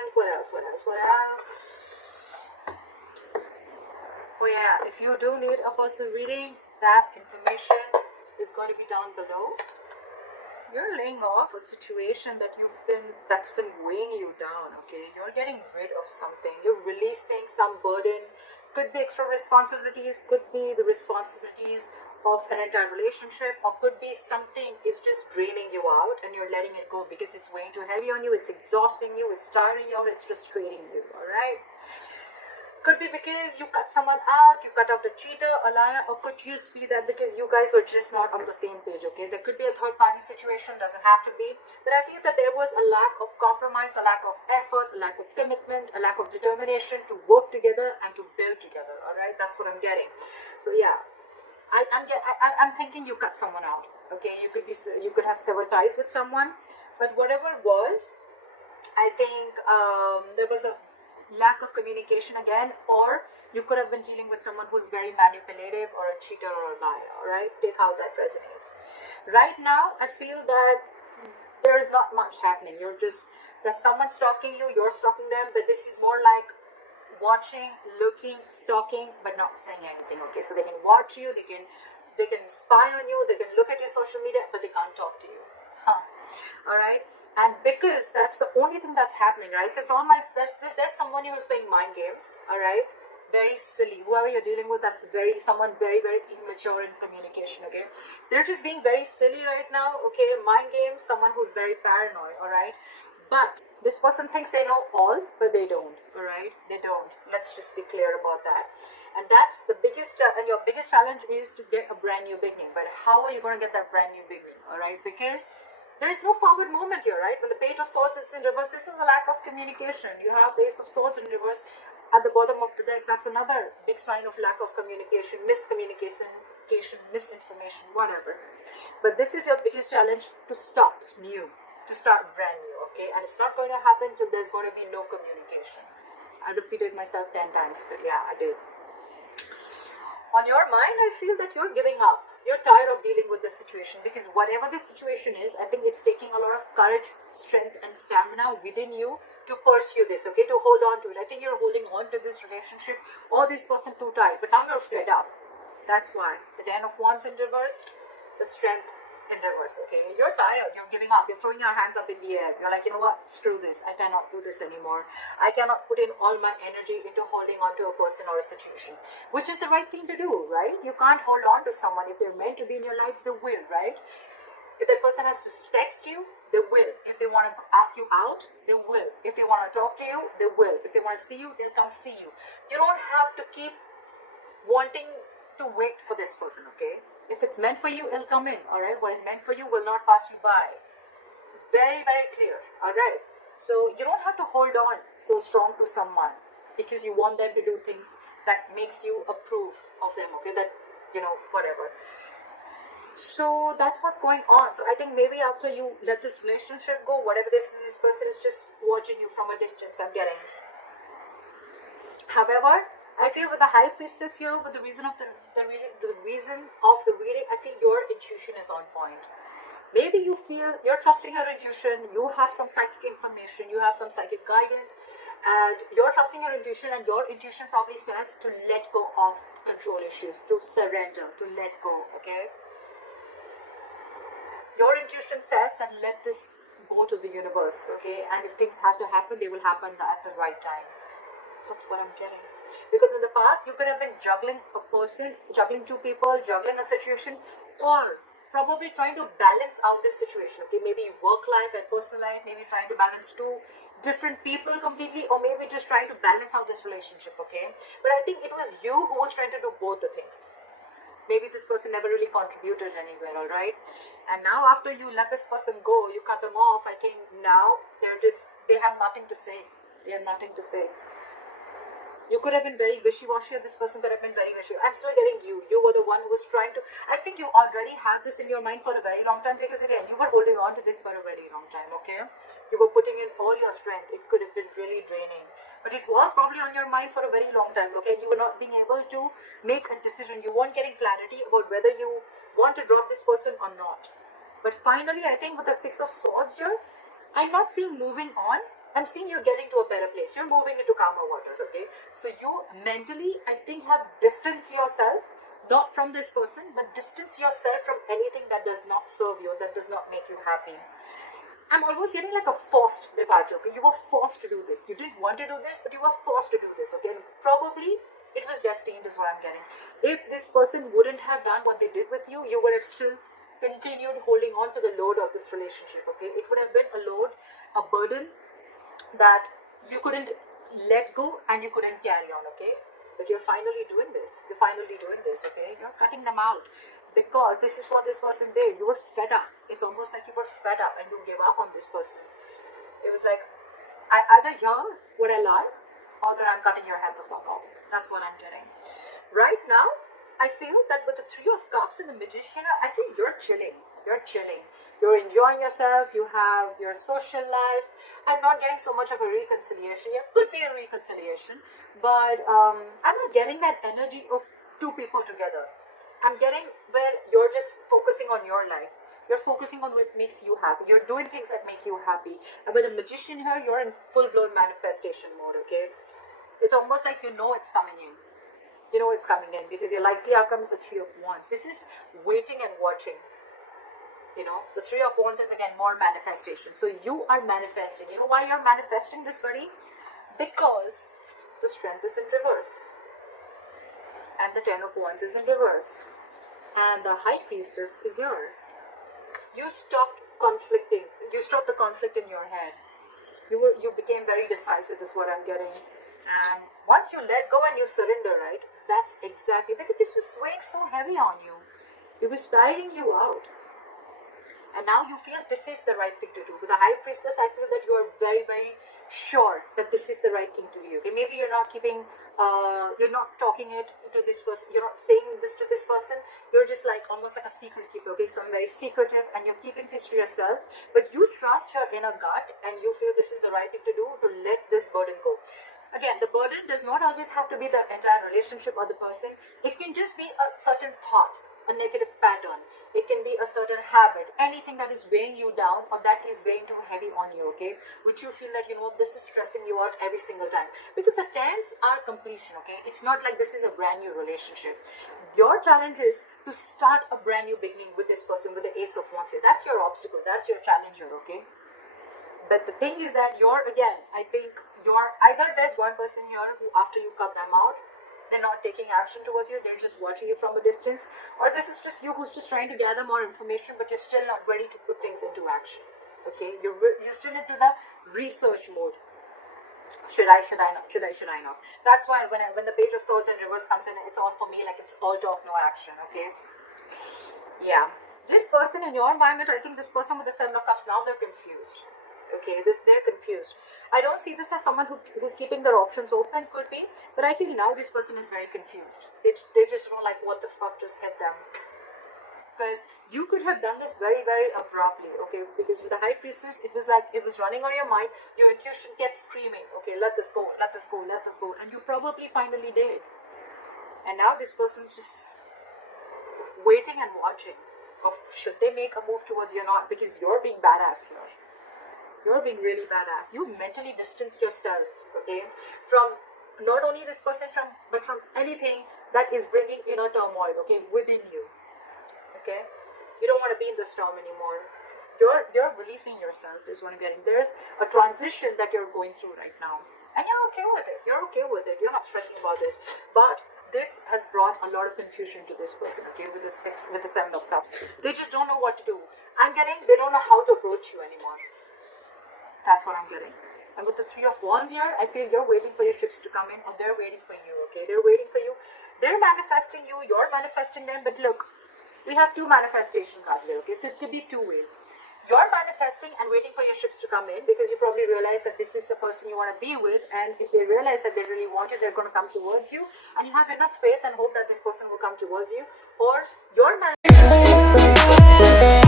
And what else? Oh yeah, if you do need a personal reading, that information is going to be down below. You're laying off a situation that's been weighing you down, okay? You're getting rid of something. You're releasing some burden. Could be extra responsibilities, could be the responsibilities of an entire relationship, or could be something is just draining you out and you're letting it go because it's weighing too heavy on you, it's exhausting you, it's tiring you out, it's frustrating you, alright? Could be because you cut someone out, you cut out a cheater, a liar, or could just be that because you guys were just not on the same page, okay? There could be a third party situation, doesn't have to be. But I feel that there was a lack of compromise, a lack of effort, a lack of commitment, a lack of determination to work together and to build together, alright? That's what I'm getting. So yeah, I'm thinking you cut someone out, okay? You could have severed ties with someone, but whatever it was, I think there was a lack of communication again, or you could have been dealing with someone who's very manipulative or a cheater or a liar, alright? Take how that resonates. Right now, I feel that there is not much happening. There's someone stalking you, you're stalking them, but this is more like watching, looking, stalking, but not saying anything, okay? So they can watch you, they can spy on you, they can look at your social media, but they can't talk to you. Alright? And because that's the only thing that's happening, right? So it's on my there's someone who's playing mind games, alright? Very silly. Whoever you're dealing with, that's someone very, very immature in communication, okay? They're just being very silly right now, okay? Mind games, someone who's very paranoid, alright? But this person thinks they know all, but they don't, alright? They don't. Let's just be clear about that. And that's the biggest, and your biggest challenge is to get a brand new beginning. But how are you going to get that brand new beginning, alright? Because there is no forward movement here, right? When the Page of Swords is in reverse, this is a lack of communication. You have the Ace of Swords in reverse at the bottom of the deck. That's another big sign of lack of communication, miscommunication, misinformation, whatever. But this is your biggest challenge, to start new, to start brand new, okay? And it's not going to happen till there's going to be no communication. I repeated myself 10 times, but yeah, I did. On your mind, I feel that you're giving up. You're tired of dealing with this situation, because whatever this situation is, I think it's taking a lot of courage, strength and stamina within you to pursue this, okay, to hold on to it. I think you're holding on to this relationship or this person too tight, but now you're fed up. That's why. The Ten of Wands in reverse, the Strength in reverse, okay? You're tired, you're giving up, you're throwing your hands up in the air. You're like, you know what, screw this, I cannot do this anymore. I cannot put in all my energy into holding on to a person or a situation, which is the right thing to do, right? You can't hold on to someone. If they're meant to be in your lives, they will, right? If that person has to text you, they will. If they want to ask you out, they will. If they want to talk to you, they will. If they want to see you, they'll come see you. You don't have to keep wanting to wait for this person, okay? If it's meant for you, it'll come in, alright? What is meant for you will not pass you by. Very, very clear, alright? So you don't have to hold on so strong to someone because you want them to do things that makes you approve of them, okay? That, you know, whatever. So that's what's going on. So I think maybe after you let this relationship go, whatever this person is just watching you from a distance, I'm getting. However, I feel with the High Priestess here, with the reason of the reading, I feel your intuition is on point. Maybe you feel you're trusting your intuition, you have some psychic information, you have some psychic guidance, and you're trusting your intuition, and your intuition probably says to let go of control issues, to surrender, to let go, okay? Your intuition says that let this go to the universe, okay? And if things have to happen, they will happen at the right time. That's what I'm getting. Because in the past, you could have been juggling a person, juggling two people, juggling a situation, or probably trying to balance out this situation. Okay, maybe work life and personal life, maybe trying to balance two different people completely, or maybe just trying to balance out this relationship, okay? But I think it was you who was trying to do both the things. Maybe this person never really contributed anywhere, alright? And now after you let this person go, you cut them off, I think now they have nothing to say. They have nothing to say. You could have been very wishy-washy, or this person could have been very wishy. I'm still getting you. You were the one who was trying to... I think you already had this in your mind for a very long time, because again, you were holding on to this for a very long time, okay? You were putting in all your strength. It could have been really draining. But it was probably on your mind for a very long time, okay? You were not being able to make a decision. You weren't getting clarity about whether you want to drop this person or not. But finally, I think with the Six of Swords here, I'm not seeing moving on. I'm seeing you're getting to a better place. You're moving into calmer waters, okay? So you mentally, I think, have distanced yourself, not from this person, but distance yourself from anything that does not serve you, that does not make you happy. I'm almost getting like a forced departure, okay? You were forced to do this. You didn't want to do this, but you were forced to do this, okay? And probably it was destined is what I'm getting. If this person wouldn't have done what they did with you, you would have still continued holding on to the load of this relationship, okay? It would have been a load, a burden that you couldn't let go and you couldn't carry on, okay? But you're finally doing this. You're finally doing this, okay? You're cutting them out because this is what this person did. You were fed up. It's almost like you were fed up and you gave up on this person. It was like, I either hear what I like or that I'm cutting your head the fuck off. That's what I'm getting. Right now, I feel that with the Three of Cups and the Magician, I think you're chilling. You're chilling. You're enjoying yourself. You have your social life. I'm not getting so much of a reconciliation. It could be a reconciliation, but I'm not getting that energy of two people together. I'm getting where you're just focusing on your life. You're focusing on what makes you happy. You're doing things that make you happy. And with the Magician here, you're in full-blown manifestation mode, okay? It's almost like you know it's coming in. You know it's coming in because your likely outcome is the Three of Wands. This is waiting and watching. You know, the Three of Wands is again more manifestation. So you are manifesting. You know why you're manifesting this, buddy? Because the Strength is in reverse. And the Ten of Wands is in reverse. And the High Priestess is here. You stopped conflicting. You stopped the conflict in your head. You became very decisive is what I'm getting. And once you let go and you surrender, right? That's exactly, because this was weighing so heavy on you. It was tiring you out. And now you feel this is the right thing to do. With the High Priestess, I feel that you are very, very sure that this is the right thing to do. Okay, maybe you're not keeping, you're not talking it to this person, you're not saying this to this person. You're just like almost like a secret keeper. Okay, so I'm very secretive, and you're keeping things to yourself. But you trust your inner gut, and you feel this is the right thing to do to let this burden go. Again, the burden does not always have to be the entire relationship or the person. It can just be a certain thought, a negative pattern. It can be a certain habit, anything that is weighing you down or that is weighing too heavy on you, okay? Which you feel that, you know, this is stressing you out every single time. Because the tens are completion, okay? It's not like this is a brand new relationship. Your challenge is to start a brand new beginning with this person, with the Ace of Wands here. That's your obstacle. That's your challenge here, okay? But the thing is that I think either there's one person here who after you cut them out, they're not taking action towards you, they're just watching you from a distance, or this is just you who's just trying to gather more information, but you're still not ready to put things into action. Okay, you're still into the research mode. Should I not? That's why when the Page of Swords in reverse comes in, it's all for me like it's all talk, no action. Okay, yeah. This person in your environment, I think this person with the Seven of Cups, now they're confused. Okay, they're confused. I don't see this as someone who's keeping their options open, could be, but I feel now this person is very confused. They just don't like what the fuck just hit them. Because you could have done this very, very abruptly, okay? Because with the High Priestess, it was like it was running on your mind. Your intuition kept screaming, okay, let this go, let this go, let this go, and you probably finally did. And now this person's just waiting and watching of should they make a move towards you or not, because you're being badass here. You're being really badass. You mentally distanced yourself, okay, from not only this person, but from anything that is bringing inner turmoil, okay, within you, okay. You don't want to be in the storm anymore. You're releasing yourself is what I'm getting. There's a transition that you're going through right now, and you're okay with it. You're okay with it. You're not stressing about this, but this has brought a lot of confusion to this person, okay, with the Seven of Cups. They just don't know what to do. I'm getting they don't know how to approach you anymore. That's what I'm getting. And with the Three of Wands here, I feel you're waiting for your ships to come in, or they're waiting for you, okay? They're waiting for you. They're manifesting you, you're manifesting them, but look, we have two manifestation cards here, okay? So it could be two ways. You're manifesting and waiting for your ships to come in because you probably realize that this is the person you want to be with, and if they realize that they really want you, they're going to come towards you, and you have enough faith and hope that this person will come towards you, or you're manifesting